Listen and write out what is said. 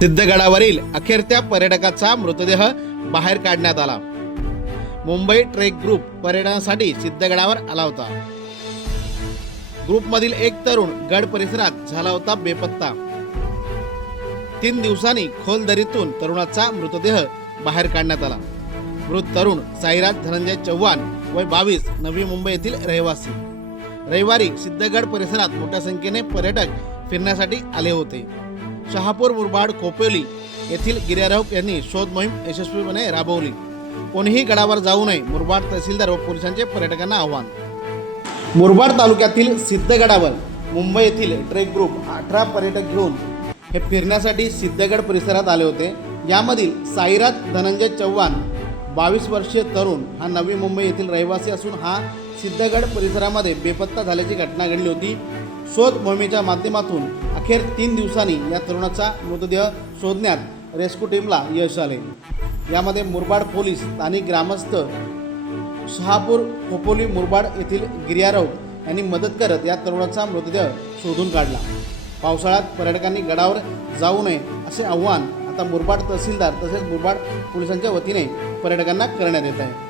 सिद्धगडावरील अखेरत्या पर्यटकाचा मृतदेह बाहेर काढण्यात आला. मुंबई ट्रेक ग्रुप पर्यटनासाठी सिद्धगडावर आला होता. ग्रुपमधील एक तरुण गड परिसरात झाला होता बेपत्ता. तीन दिवसांनी खोल दरीतून तरुणाचा मृतदेह बाहेर काढण्यात आला. मृत तरुण साईराज धनंजय चव्हाण वय बावीस नवी मुंबई येथील रहिवासी. रविवारी सिद्धगड परिसरात मोठ्या संख्येने पर्यटक फिरण्यासाठी आले होते. शहापूर मुरबाड कोपेली येथील गिर्यारोहक यांनी शोध मोहीम यशस्वीपणे राबवली. कोणीही गडावर जाऊ नये मुरबाड तहसीलदार व पोलिसांचे पर्यटकांना आव्हान. मुरबाड तालुक्यातील सिद्धगडावर मुंबई येथील ट्रेक ग्रुप अठरा पर्यटक घेऊन हे फिरण्यासाठी सिद्धगड परिसरात आले होते. यामधील साईराज धनंजय चव्हाण बावीस वर्षीय तरुण हा नवी मुंबई येथील रहिवासी असून हा सिद्धगड परिसरामध्ये बेपत्ता झाल्याची घटना घडली होती. शोध मोहिमेच्या माध्यमातून अखेर तीन दिवसांनी या तरुणाचा मृतदेह शोधण्यात रेस्क्यू टीमला यश आले. यामध्ये मुरबाड पोलीस स्थानिक ग्रामस्थ शहापूर खोपोली मुरबाड येथील गिर्यारोप यांनी मदत करत या तरुणाचा मृतदेह शोधून काढला. पावसाळ्यात पर्यटकांनी गडावर जाऊ नये असे आव्हान आता मुरबाड तहसीलदार तसेच मुरबाड पोलिसांच्या वतीने पर्यटकांना करण्यात येत आहे.